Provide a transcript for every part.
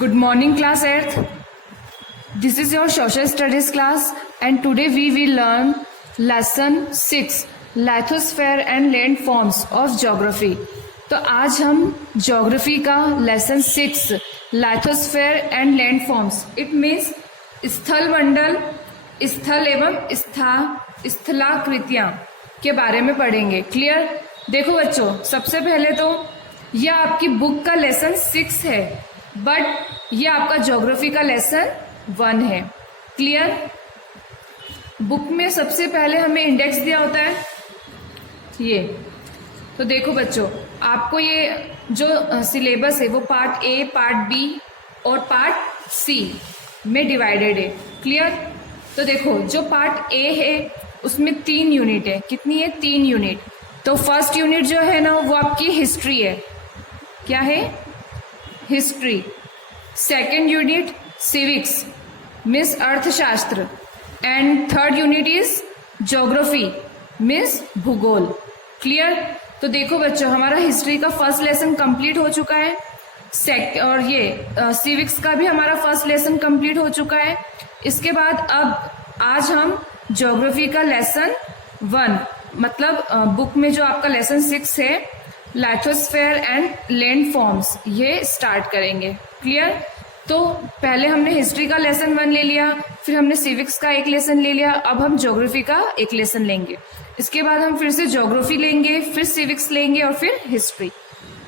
Good morning, class 8th. This is your social studies class, and today we will learn lesson 6 lithosphere and landforms of geography. तो आज हम geography का lesson 6 lithosphere and landforms it means स्थल मंडल, स्थल एवं स्थलाकृतियां के बारे में पढ़ेंगे. क्लियर? देखो बच्चों, सबसे पहले तो यह आपकी बुक का लेसन 6 है, बट ये आपका ज्योग्राफी का लेसन 1 है. क्लियर? बुक में सबसे पहले हमें इंडेक्स दिया होता है ये. तो देखो बच्चों, आपको ये जो सिलेबस है वो पार्ट ए, पार्ट बी और पार्ट सी में डिवाइडेड है. क्लियर? तो देखो, जो पार्ट ए है उसमें 3 यूनिट है. कितनी है? 3 यूनिट. तो फर्स्ट यूनिट जो है ना वो आपकी हिस्ट्री है. क्या है? History. Second unit civics means अर्थशास्त्र, and third unit is geography means भूगोल. क्लियर? तो देखो बच्चों, हमारा हिस्ट्री का फर्स्ट लेसन कंप्लीट हो चुका है, और ये सिविक्स का भी हमारा फर्स्ट लेसन कंप्लीट हो चुका है. इसके बाद अब आज हम ज्योग्राफी का लेसन 1 मतलब बुक में जो आपका लेसन 6 है लिथोस्फेयर एंड लैंडफॉर्म्स, ये स्टार्ट करेंगे. क्लियर? तो पहले हमने हिस्ट्री का लेसन 1 ले लिया, फिर हमने सिविक्स का एक लेसन ले लिया, अब हम ज्योग्राफी का एक लेसन लेंगे. इसके बाद हम फिर से ज्योग्राफी लेंगे, फिर सिविक्स लेंगे और फिर हिस्ट्री.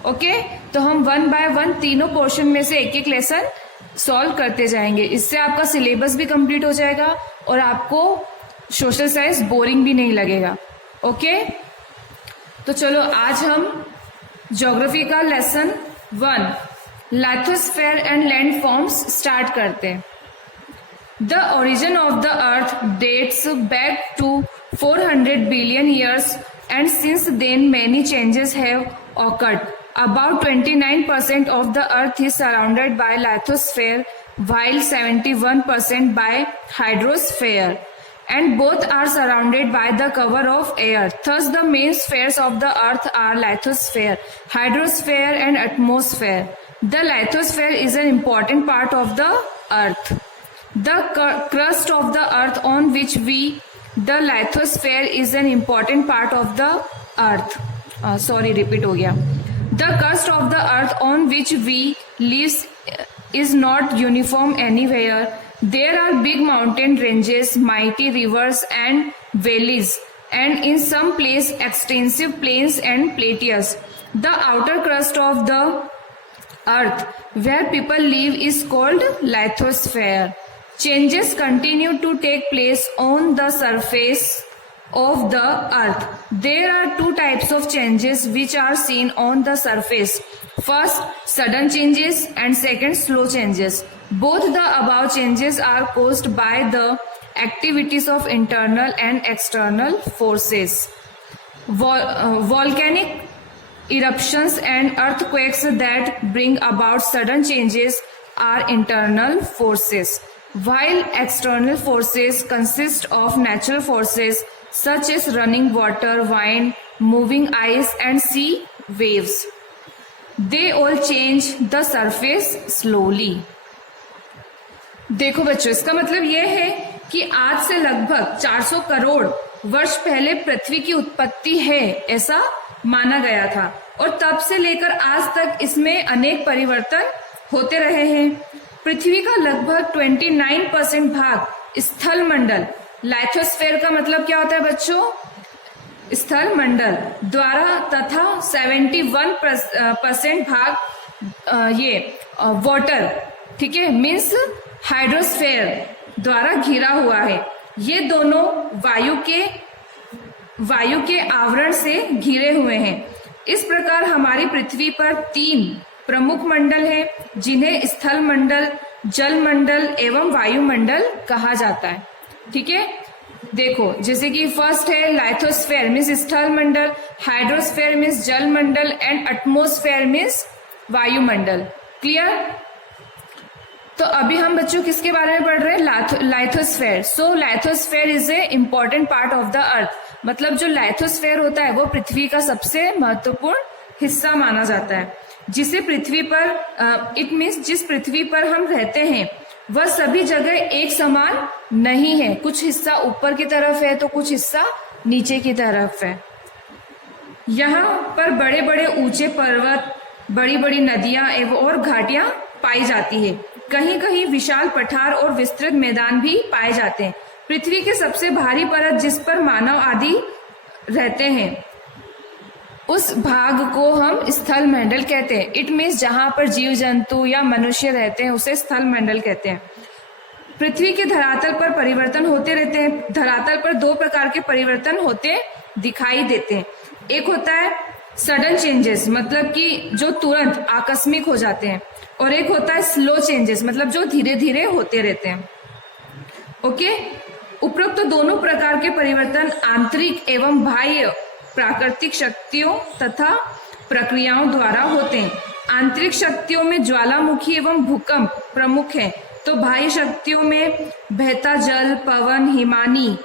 ओके? तो हम 1 बाय 1 तीनों पोर्शन में से एक एक लेसन सॉल्व करते जाएंगे. इससे आपका सिलेबस भी कंप्लीट हो जाएगा और आपको सोशल साइंस बोरिंग भी नहीं लगेगा. ओके? तो चलो आज हम ज्योग्राफी का lesson 1 lithosphere and landforms start करते हैं. The origin of the earth dates back to 400 billion years, and since then many changes have occurred. About 29% of the earth is surrounded by lithosphere, while 71% by hydrosphere, and both are surrounded by the cover of air. Thus the main spheres of the earth are lithosphere, hydrosphere and atmosphere. The lithosphere is an important part of the earth. The crust of the earth on which the lithosphere is an important part of the earth. Repeat हो गया. The crust of the earth on which we live is not uniform anywhere. There are big mountain ranges, mighty rivers and valleys, and in some places extensive plains and plateaus. The outer crust of the earth where people live is called lithosphere. Changes continue to take place on the surface of the earth. There are 2 types of changes which are seen on the surface. First, sudden changes, and second, slow changes. Both the above changes are caused by the activities of internal and external forces. Volcanic eruptions and earthquakes that bring about sudden changes are internal forces, while external forces consist of natural forces such as running water, wind, moving ice and sea waves. They all change the surface slowly. देखो बच्चों, इसका मतलब यह है कि आज से लगभग 400 करोड़ वर्ष पहले पृथ्वी की उत्पत्ति है, ऐसा माना गया था, और तब से लेकर आज तक इसमें अनेक परिवर्तन होते रहे हैं. पृथ्वी का लगभग 29% भाग स्थल मंडल, लिथोस्फेयर का मतलब क्या होता है बच्चों? स्थल मंडल द्वारा, तथा 71% भाग ये वाटर, ठीक है, मीन्स हाइड्रोस्फेयर द्वारा घिरा हुआ है. ये दोनों वायु के आवरण से घिरे हुए हैं. इस प्रकार हमारी पृथ्वी पर 3 प्रमुख मंडल है, जिन्हें स्थल मंडल, जल मंडल एवं वायुमंडल कहा जाता है. ठीक है? देखो, जैसे कि फर्स्ट है लिथोस्फेयर मीन्स स्थल मंडल, हाइड्रोस्फेयर मीन्स जल मंडल एंड एटमॉस्फेयर मीन्स वायुमंडल. क्लियर? तो अभी हम बच्चों किसके बारे में पढ़ रहे हैं? Lithosphere. So lithosphere is a important part of the अर्थ. मतलब जो लिथोस्फेयर होता है वो पृथ्वी का सबसे महत्वपूर्ण हिस्सा माना जाता है. जिसे पृथ्वी पर इट मीन्स जिस पृथ्वी पर हम रहते हैं वह सभी जगह एक समान नहीं है। कुछ हिस्सा ऊपर की तरफ है तो कुछ हिस्सा नीचे की तरफ है। यहाँ पर बड़े बड़े ऊंचे पर्वत, बड़ी बड़ी नदियां एवं और घाटियां पाई जाती है। कहीं कहीं विशाल पठार और विस्तृत मैदान भी पाए जाते हैं। पृथ्वी के सबसे भारी परत जिस पर मानव आदि रहते हैं उस भाग को हम स्थल मंडल कहते हैं। इट मीन्स जहां पर जीव जंतु या मनुष्य रहते हैं उसे स्थल मंडल कहते हैं। पृथ्वी के धरातल पर परिवर्तन होते रहते हैं। धरातल पर दो प्रकार के परिवर्तन होते दिखाई देते हैं। एक होता है सडन चेंजेस, मतलब कि जो तुरंत आकस्मिक हो जाते हैं, और एक होता है स्लो चेंजेस, मतलब जो धीरे धीरे होते रहते हैं। ओके, उपरोक्त तो दोनों प्रकार के परिवर्तन आंतरिक एवं बाह्य प्राकृतिक शक्तियों तथा प्रक्रियाओं द्वारा होते हैं। आंतरिक शक्तियों में ज्वालामुखी एवं भूकंप प्रमुख है, तो बाह्य शक्तियों में बहता जल, पवन, हिमानी।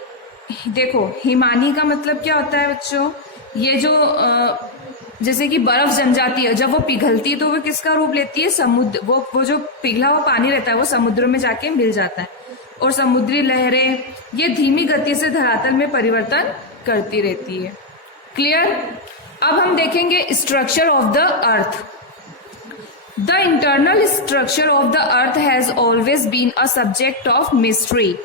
देखो हिमानी का मतलब क्या होता है बच्चों? ये जो जैसे कि बर्फ जम जाती है, जब वो पिघलती है तो वो किसका रूप लेती है? समुद्र। वो जो पिघला हुआ पानी रहता है वो समुद्र में जाके मिल जाता है, और समुद्री लहरें ये धीमी गति से धरातल में परिवर्तन करती रहती है। क्लियर? अब हम देखेंगे structure of the earth. The internal structure of the earth has always been a subject of mystery.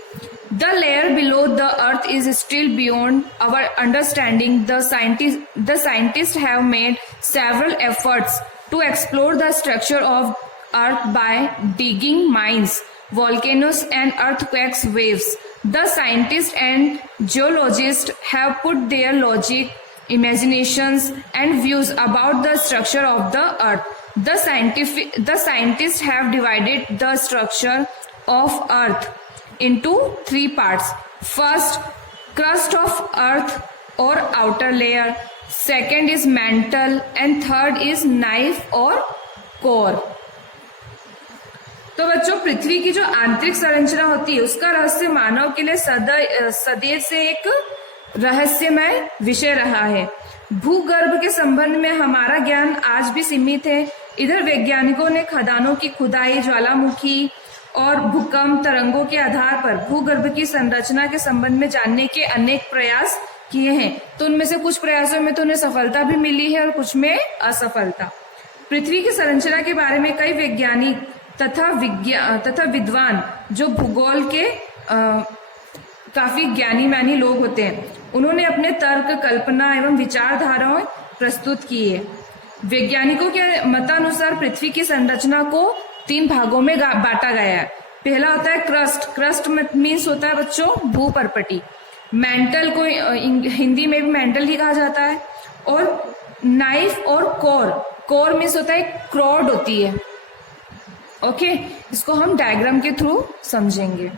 The layer below the earth is still beyond our understanding. The scientists have made several efforts to explore the structure of earth by digging mines, volcanoes and earthquakes waves. The scientists and geologists have put their logic, imaginations and views about the structure of the earth. The scientists have divided the structure of earth into three parts. First, crust of earth or outer layer. Second is mantle and third is knife or core. तो बच्चों, पृथ्वी की जो आंतरिक संरचना होती है उसका रहस्य मानव के लिए सदैव से एक रहस्यमय विषय रहा है। भूगर्भ के संबंध में हमारा ज्ञान आज भी सीमित है। इधर वैज्ञानिकों ने खदानों की खुदाई, ज्वालामुखी और भूकंप तरंगों के आधार पर भूगर्भ की संरचना के संबंध में जानने के अनेक प्रयास किए हैं। तो उनमें से कुछ प्रयासों में तो उन्हें सफलता भी मिली है और कुछ में असफलता। पृथ्वी की संरचना के बारे में कई वैज्ञानिक तथा विद्वान जो भूगोल के काफी ज्ञानी मानी लोग होते हैं, उन्होंने अपने तर्क, कल्पना एवं विचारधाराएं प्रस्तुत की है। वैज्ञानिकों के मतानुसार पृथ्वी की संरचना को 3 भागों में बांटा गया है। पहला होता है क्रस्ट। क्रस्ट मीन्स होता है बच्चों भूपरपटी। मेंटल को हिंदी में भी मेंटल ही कहा जाता है। और नाइफ और कोर। कोर मीन्स होता है क्रॉड होती है। ओके, इसको हम डायग्राम के थ्रू समझेंगे।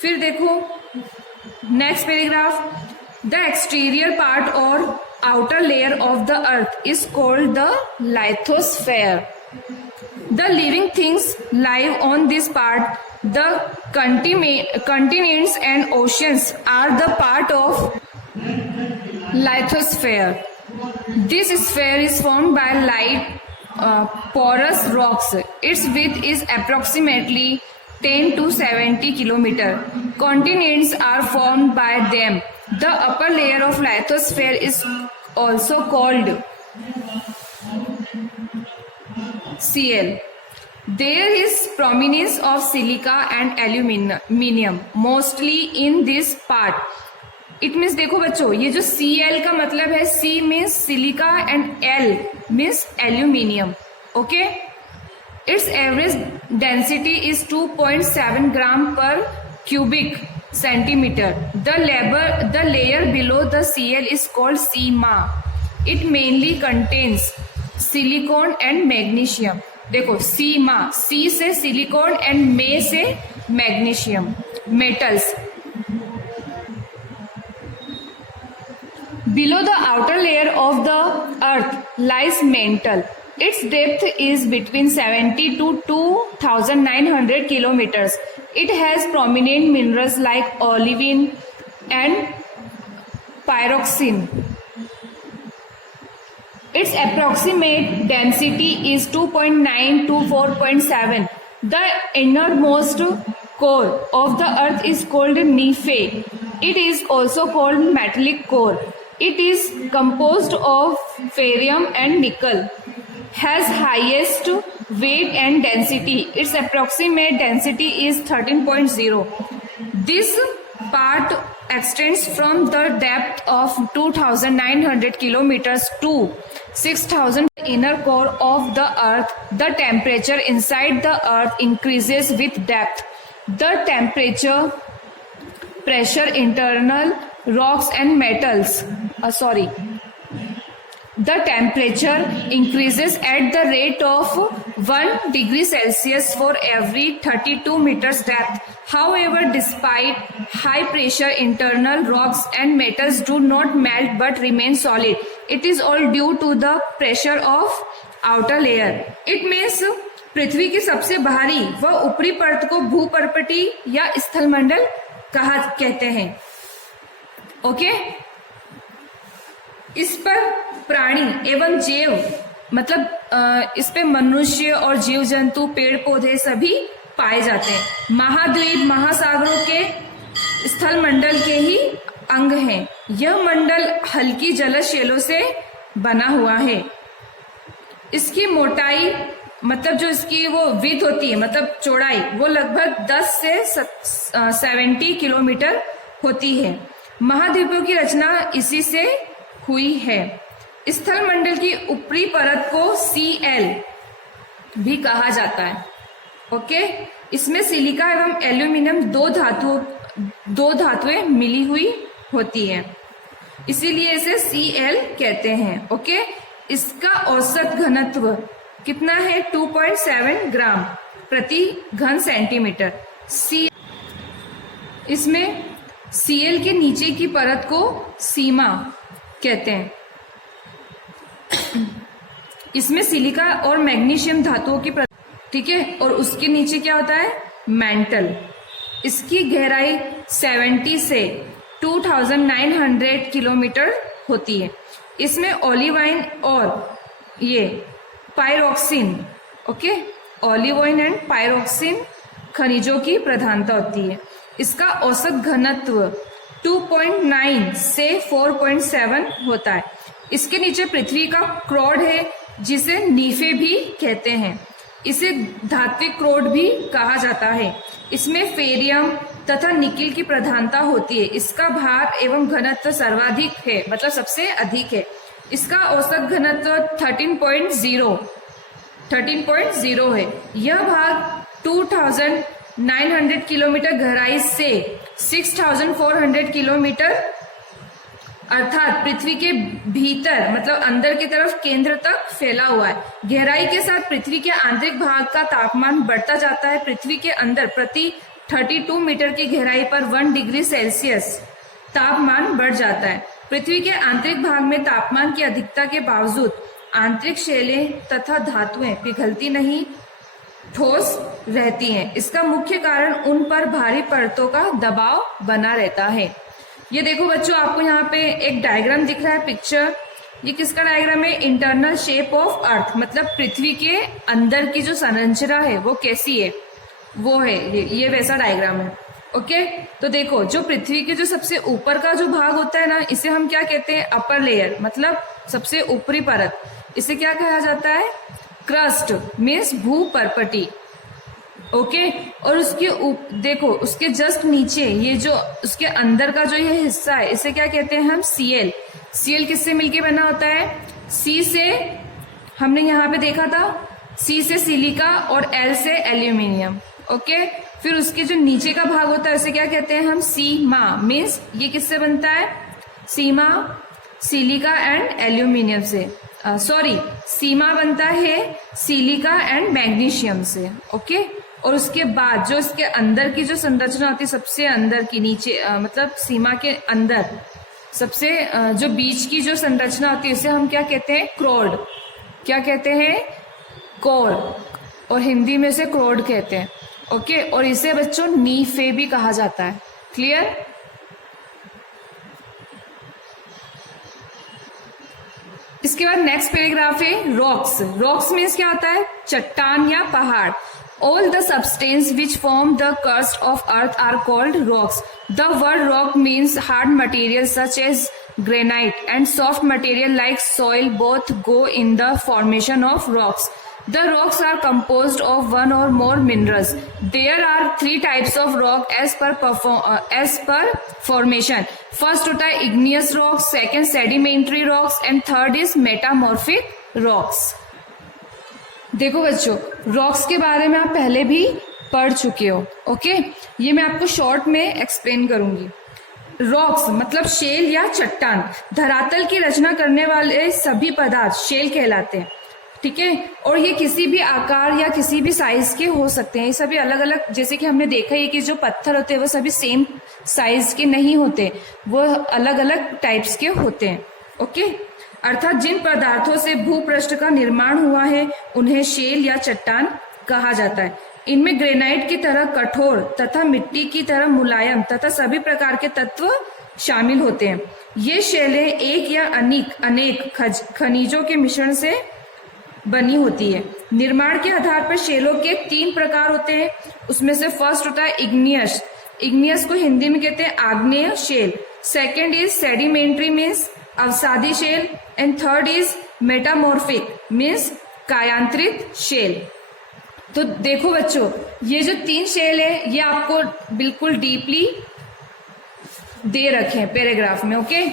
फिर देखो next paragraph. The exterior part or outer layer of the earth is called the lithosphere. The living things live on this part. The continents and oceans are the part of lithosphere. This sphere is formed by light porous rocks. Its width is approximately 10 to 70 kilometer. Continents are formed by them. The upper layer of lithosphere is also called Cl. There is prominence of silica and aluminium mostly in this part. It means देखो बच्चों, ये जो Cl का मतलब है, C means silica and L means aluminium. Okay? Its average density is 2.7 gram per cubic centimeter. The layer below the Cl is called CMA. It mainly contains silicon and magnesium. देखो सीमा, सी से silicon and मे से magnesium metals. Below the outer layer of the earth lies mental. It's depth is between 70 to 2,900 kilometers. It has prominent minerals like olivine and pyroxene. Its approximate density is 2.9 to 4.7. The innermost core of the earth is called Nephi. It is also called metallic core. It is composed of ferrium and nickel. Has highest weight and density. Its approximate density is 13.0. This part extends from the depth of 2,900 kilometers to 6,000 inner core of the earth. The temperature inside the earth increases with depth. The temperature, pressure, internal rocks and metals. The temperature increases at the rate of 1 degree Celsius for every 32 meters depth. However, despite high pressure, internal rocks and metals do not melt but remain solid. It is all due to the pressure of outer layer. It means पृथ्वी की सबसे बाहरी व ऊपरी परत को भूपर्पटी या स्थलमंडल कहते हैं। ओके, इस पर प्राणी एवं जैव मतलब इस पे मनुष्य और जीव जंतु, पेड़ पौधे सभी पाए जाते हैं। महाद्वीप महासागरों के स्थल मंडल के ही अंग हैं। यह मंडल हल्की जलशैलों से बना हुआ है। इसकी मोटाई मतलब जो इसकी वो विड्थ होती है मतलब चौड़ाई वो लगभग 10 से 70 किलोमीटर होती है। महाद्वीपों की रचना इसी से हुई है। स्थल मंडल की ऊपरी परत को Cl भी कहा जाता है। ओके, इसमें सिलिका एवं एल्यूमिनियम दो धातुएं मिली हुई होती हैं, इसीलिए इसे Cl कहते हैं। ओके, इसका औसत घनत्व कितना है? 2.7 ग्राम प्रति घन सेंटीमीटर। इसमें Cl के नीचे की परत को सीमा कहते हैं। इसमें सिलिका और मैग्नीशियम धातुओं की परत, ठीक है, और उसके नीचे क्या होता है? मेंटल। इसकी गहराई 70 से 2900 किलोमीटर होती है। इसमें ओलिवाइन और ये pyroxene, okay, olivine and pyroxene खनिजों की प्रधानता होती है। इसका औसत घनत्व 2.9 से 4.7 होता है। इसके नीचे पृथ्वी का क्रोड है जिसे नीफे भी कहते हैं। इसे धात्विक क्रोड भी कहा जाता है। इसमें फेरियम तथा निकिल की प्रधानता होती है। इसका भार एवं घनत्व सर्वाधिक है, मतलब सबसे अधिक है। इसका औसत घनत्व 13.0 है। यह भाग 2900 किलोमीटर गहराई से 6400 किलोमीटर अर्थात पृथ्वी के भीतर मतलब अंदर की तरफ केंद्र तक फैला हुआ है। गहराई के साथ पृथ्वी के आंतरिक भाग का तापमान बढ़ता जाता है। पृथ्वी के अंदर प्रति 32 मीटर की गहराई पर 1 डिग्री सेल्सियस तापमान बढ़ जाता है। पृथ्वी के आंतरिक भाग में तापमान की अधिकता के बावजूद आंतरिक शैलें तथा धातुएं पिघलती नहीं, ठोस रहती हैं। इसका मुख्य कारण उन पर भारी परतों का दबाव बना रहता है। ये देखो बच्चों, आपको यहाँ पे एक डायग्राम दिख रहा है, पिक्चर। ये किसका डायग्राम है? इंटरनल शेप ऑफ अर्थ, मतलब पृथ्वी के अंदर की जो संरचना है वो कैसी है, वो है ये वैसा डायग्राम है। ओके, तो देखो जो पृथ्वी के जो सबसे ऊपर का जो भाग होता है ना, इसे हम क्या कहते हैं? अपर लेयर, मतलब सबसे ऊपरी परत। इसे क्या कहा जाता है? Crust means भूपर्पटी। ओके, और उसके देखो उसके जस्ट नीचे ये जो उसके अंदर का जो ये हिस्सा है इसे क्या कहते हैं हम? Cl किससे मिलके बना होता है? C से हमने यहाँ पे देखा था, C से सिलिका और L से एल्यूमिनियम। ओके, फिर उसके जो नीचे का भाग होता है उसे क्या कहते हैं हम? सीमा मीन्स ये किससे बनता है? सीमा सिलिका एंड एल्यूमिनियम से, सीमा बनता है सिलिका एंड मैग्नीशियम से। ओके, और उसके बाद जो इसके अंदर की जो संरचना होती है, सबसे अंदर की नीचे मतलब सीमा के अंदर सबसे जो बीच की जो संरचना होती है उसे हम क्या कहते हैं? क्रोड। क्या कहते हैं? कोर, और हिंदी में इसे क्रोड कहते हैं। ओके, और इसे बच्चों नीफे भी कहा जाता है। क्लियर? इसके इसके बाद नेक्स्ट पैराग्राफ है रॉक्स। रॉक्स मीन्स क्या होता है? चट्टान या पहाड़। All the substance which form the crust of earth are called rocks. The word rock means hard materials such as granite and soft material like soil both go in the formation of rocks. The rocks are composed of one or more minerals. There are 3 types of rock as per formation. First होता है igneous rocks, second sedimentary rocks and third is metamorphic rocks. देखो बच्चों, rocks के बारे में आप पहले भी पढ़ चुके हो, ओके। ये मैं आपको शॉर्ट में एक्सप्लेन करूंगी। रॉक्स मतलब शेल या चट्टान। धरातल की रचना करने वाले सभी पदार्थ शेल कहलाते हैं, ठीक है। और ये किसी भी आकार या किसी भी साइज के हो सकते हैं। ये सभी अलग अलग, जैसे कि हमने देखा है कि जो पत्थर होते हैं वो सभी सेम साइज के नहीं होते, वो अलग अलग टाइप्स के होते हैं, ओके। अर्थात जिन पदार्थों से भूपृष्ठ का निर्माण हुआ है उन्हें शेल या चट्टान कहा जाता है। इनमें ग्रेनाइट की तरह कठोर तथा मिट्टी की तरह मुलायम तथा सभी प्रकार के तत्व शामिल होते हैं। ये शेलें एक या अनेक खनिजों के मिश्रण से बनी होती है। निर्माण के आधार पर शेलों के 3 प्रकार होते हैं। उसमें से फर्स्ट होता है इग्नियस। इग्नियस को हिंदी में कहते हैं आग्नेय शेल। सेकेंड इज सेडिमेंट्री मीन्स अवसादी शेल and third is metamorphic means कायांतरित शेल। तो देखो बच्चों, ये जो 3 शेल है ये आपको बिल्कुल डीपली दे रखे हैं पैराग्राफ में, ओके।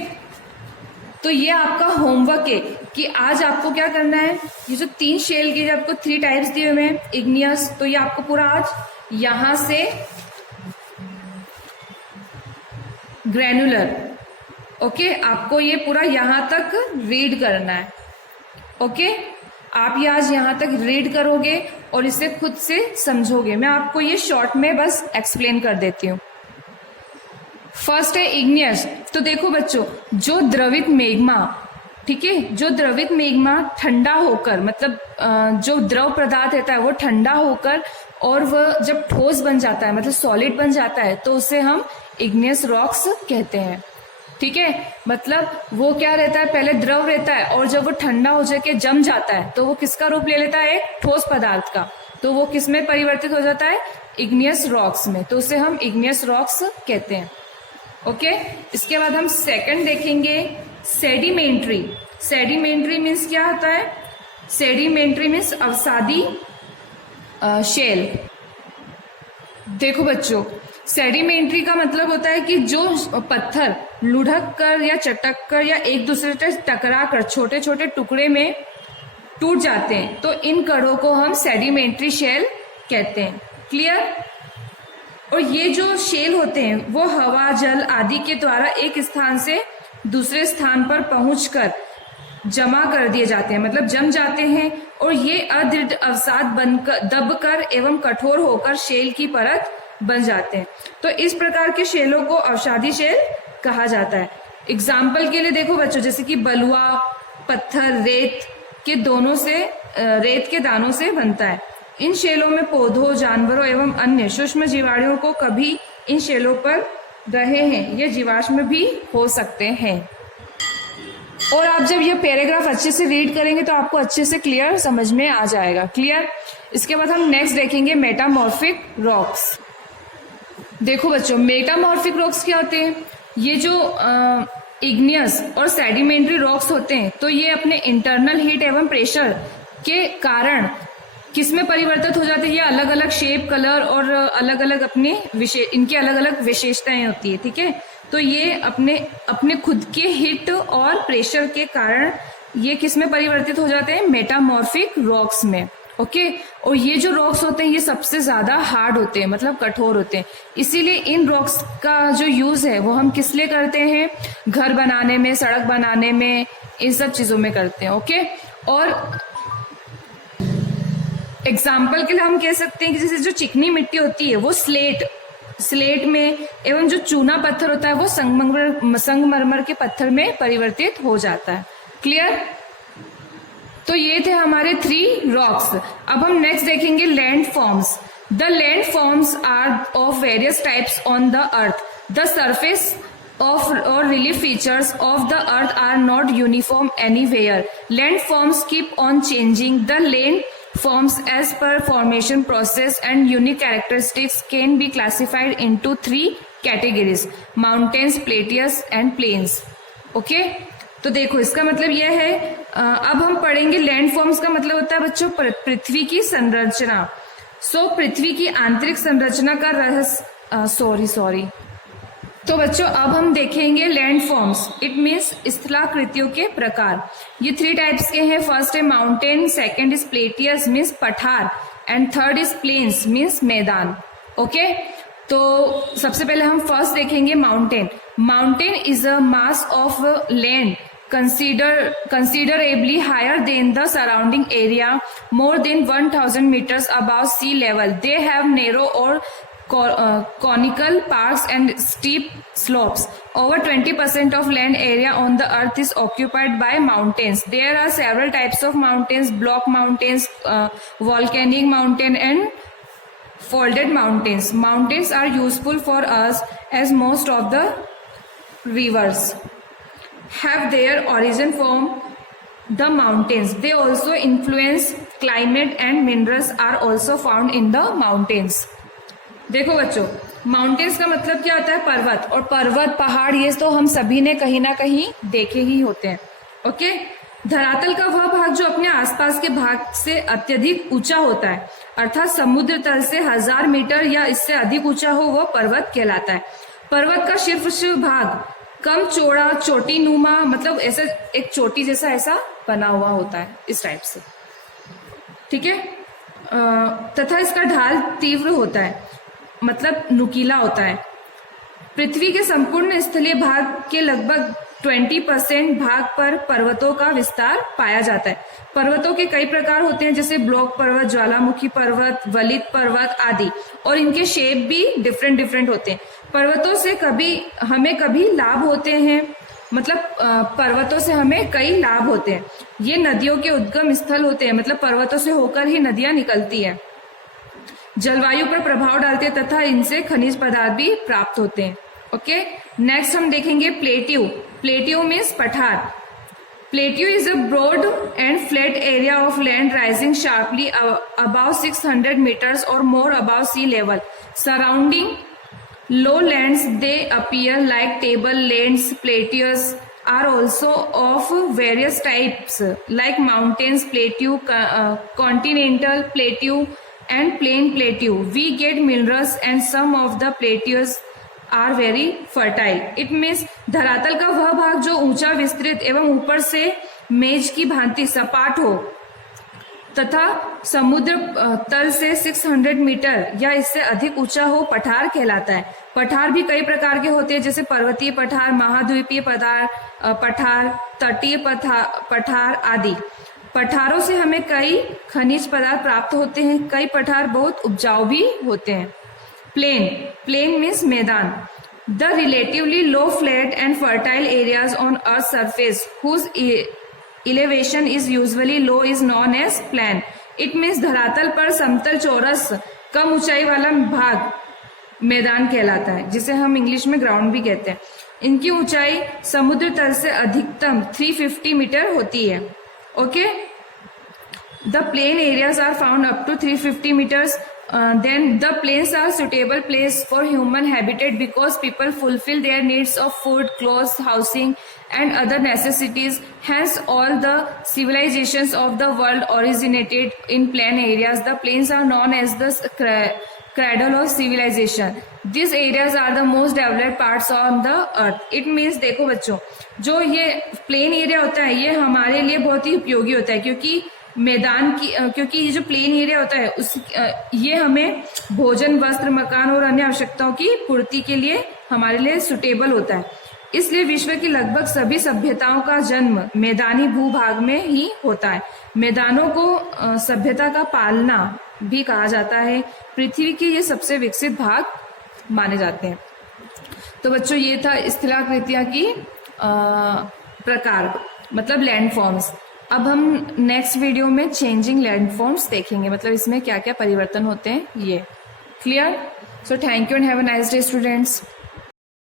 तो ये आपका होमवर्क है कि आज आपको क्या करना है, ये जो 3 शेल के जो आपको 3 टाइप्स दिए हुए हैं इग्नियस, तो ये आपको पूरा आज यहां से ग्रैनुलर, ओके, आपको ये पूरा यहां तक रीड करना है, ओके। आप ये आज यहां तक रीड करोगे और इसे खुद से समझोगे। मैं आपको ये शॉर्ट में बस एक्सप्लेन कर देती हूँ। फर्स्ट है इग्नियस। तो देखो बच्चों, जो द्रवित मेग्मा, ठीक है, जो द्रवित मेग्मा ठंडा होकर, मतलब जो द्रव पदार्थ रहता है वो ठंडा होकर और वह जब ठोस बन जाता है, मतलब सॉलिड बन जाता है, तो उसे हम इग्नियस रॉक्स कहते हैं, ठीक है। मतलब वो क्या रहता है, पहले द्रव रहता है और जब वो ठंडा हो जाके जम जाता है तो वो किसका रूप ले लेता है, एक ठोस पदार्थ का। तो वो किस में परिवर्तित हो जाता है, इग्नियस रॉक्स में। तो उसे हम इग्नियस रॉक्स कहते हैं, ओके। इसके बाद हम सेकंड देखेंगे सेडिमेंट्री। सेडिमेंट्री मीन्स क्या होता है, सेडिमेंट्री मीन्स अवसादी शेल। देखो बच्चों, सेडिमेंट्री का मतलब होता है कि जो पत्थर लुढ़क कर या चटक कर या एक दूसरे से टकरा कर छोटे छोटे टुकड़े में टूट जाते हैं, तो इन कणों को हम सेडिमेंट्री शेल कहते हैं। क्लियर। और ये जो शेल होते हैं वो हवा, जल आदि के द्वारा एक स्थान से दूसरे स्थान पर पहुंचकर जमा कर दिए जाते हैं, मतलब जम जाते हैं। और ये अदृढ़ अवसाद बनकर दबकर एवं कठोर होकर शेल की परत बन जाते हैं। तो इस प्रकार के शेलों को अवसादी शेल कहा जाता है। एग्जाम्पल के लिए देखो बच्चों, जैसे कि बलुआ पत्थर रेत के दानों से बनता है। इन शेलों में पौधों, जानवरों एवं अन्य सूक्ष्म जीवाणुओं को कभी इन शेलों पर रहे हैं, ये जीवाश्म भी हो सकते हैं। और आप जब ये पैराग्राफ अच्छे से रीड करेंगे तो आपको अच्छे से क्लियर समझ में आ जाएगा। क्लियर। इसके बाद हम नेक्स्ट देखेंगे मेटामॉर्फिक रॉक्स। देखो बच्चों, मेटामॉर्फिक रॉक्स क्या होते हैं, ये जो इग्नियस और सेडिमेंट्री रॉक्स होते हैं, तो ये अपने इंटरनल हीट एवं प्रेशर के कारण किसमें परिवर्तित हो जाते हैं, ये अलग अलग शेप, कलर और अलग अलग इनकी अलग अलग विशेषताएं होती है, ठीक है। तो ये अपने खुद के हीट और प्रेशर के कारण ये किसमें परिवर्तित हो जाते हैं, मेटामॉर्फिक रॉक्स में, ओके। और ये जो रॉक्स होते हैं ये सबसे ज्यादा हार्ड होते हैं, मतलब कठोर होते हैं। इसीलिए इन रॉक्स का जो यूज है वो हम किस लिए करते हैं, घर बनाने में, सड़क बनाने में, इन सब चीजों में करते हैं, ओके। और एग्जाम्पल के लिए हम कह सकते हैं कि जैसे जो चिकनी मिट्टी होती है वो स्लेट में, एवं जो चूना पत्थर होता है वो संगमरमर के पत्थर में परिवर्तित हो जाता है। क्लियर। तो ये थे हमारे 3 रॉक्स। अब हम नेक्स्ट देखेंगे land forms. The land forms are of various types on the earth. The surface of or relief features of the earth are not uniform anywhere. Landforms keep on changing. The landforms as per formation process and unique characteristics can be classified into 3 categories: mountains, plateaus and plains. Okay, तो देखो इसका मतलब यह है, अब हम पढ़ेंगे landforms का मतलब होता है बच्चों पृथ्वी की संरचना. पृथ्वी की आंतरिक संरचना का रहस्य, सॉरी तो बच्चों अब हम देखेंगे लैंडफॉर्म्स. इट मीन्स स्थलाकृतियों के प्रकार. ये 3 टाइप्स के हैं. फर्स्ट है mountain, second is plateaus means पठार, and third is plains means मैदान. ओके, तो सबसे पहले हम फर्स्ट देखेंगे mountain. Mountain is a mass of land considerably higher than the surrounding area, more than 1000 meters above sea level. They have narrow or conical parks and steep slopes. Over 20% of land area on the earth is occupied by mountains. There are several types of mountains: block mountains, volcanic mountain and folded mountains. Mountains are useful for us as most of the rivers have their origin from the mountains. They also influence climate and minerals are also found in the mountains. देखो बच्चों, mountains का मतलब क्या होता है? पर्वत. और पर्वत पहाड़ ये तो हम सभी ने कहीं ना कहीं देखे ही होते हैं. ओके, धरातल का वह भाग जो अपने आसपास के भाग से अत्यधिक ऊंचा होता है, अर्थात समुद्र तल से 1000 मीटर या इससे अधिक ऊंचा हो, वह पर्वत कहलाता है. पर्वत का शीर्ष भाग कम चौड़ा चोटी नुमा, मतलब ऐसा एक चोटी जैसा ऐसा बना हुआ होता है इस टाइप से. ठीक है, तथा इसका ढाल तीव्र होता है, मतलब नुकीला होता है. पृथ्वी के संपूर्ण स्थलीय भाग के लगभग 20% भाग पर पर्वतों का विस्तार पाया जाता है. पर्वतों के कई प्रकार होते हैं, जैसे ब्लॉक पर्वत, ज्वालामुखी पर्वत, वलित पर्वत आदि, और इनके शेप भी डिफरेंट होते हैं. पर्वतों से हमें कभी लाभ होते हैं, मतलब पर्वतों से हमें कई लाभ होते हैं. ये नदियों के उद्गम स्थल होते हैं, मतलब पर्वतों से होकर ही नदियां निकलती हैं. जलवायु पर प्रभाव डालते हैं तथा इनसे खनिज पदार्थ भी प्राप्त होते हैं. ओके, नेक्स्ट हम देखेंगे प्लेट्यू. प्लेट्यू मीन्स पठार. Plateau is a broad and flat area of land rising sharply above 600 meters or more above sea level. Surrounding lowlands, they appear like tablelands. Plateaus are also of various types, like mountains plateau, continental plateau, and plain plateau. We get minerals and some of the plateaus are very fertile. It means धरातल का वह भाग जो ऊंचा, विस्तृत एवं ऊपर से मेज की भांति सपाट हो तथा समुद्र तल से 600 मीटर या इससे अधिक ऊंचा हो, पठार कहलाता है. पठार भी कई प्रकार के होते हैं, जैसे पर्वतीय पठार, महाद्वीपीय पठार, तटीय पठार आदि. पठारों से हमें कई खनिज पदार्थ प्राप्त होते हैं. कई पठार बहुत उपजाऊ भी होते हैं. Plain means मैदान. The relatively low, flat and fertile areas on Earth's surface whose elevation is usually low is known as plain. It means धरातल पर समतल, चौरस, कम ऊंचाई वाला भाग मैदान कहलाता है, जिसे हम इंग्लिश में ग्राउंड भी कहते हैं. इनकी ऊंचाई समुद्र तल से अधिकतम 350 मीटर होती है. Okay, The plain areas are found up to 350 meters. Then the plains are suitable place for human habitat because people fulfill their needs of food, clothes, housing and other necessities. Hence all the civilizations of the world originated in plain areas. The plains are known as the cradle of civilization. These areas are the most developed parts on the earth. It means देखो बच्चों, जो ये plain area होता है ये हमारे लिए बहुत ही उपयोगी होता है, क्योंकि ये जो प्लेन एरिया होता है ये हमें भोजन, वस्त्र, मकान और अन्य आवश्यकताओं की पूर्ति के लिए हमारे लिए सुटेबल होता है. इसलिए विश्व की लगभग सभी सभ्यताओं का जन्म मैदानी भूभाग में ही होता है. मैदानों को सभ्यता का पालना भी कहा जाता है. पृथ्वी के ये सबसे विकसित भाग माने जाते हैं. तो बच्चों ये था स्थलाकृतियां की प्रकार, मतलब लैंडफॉर्म्स. अब हम नेक्स्ट वीडियो में चेंजिंग लैंडफॉर्म्स देखेंगे, मतलब इसमें क्या क्या परिवर्तन होते हैं ये. Clear? So thank you and have a nice day students.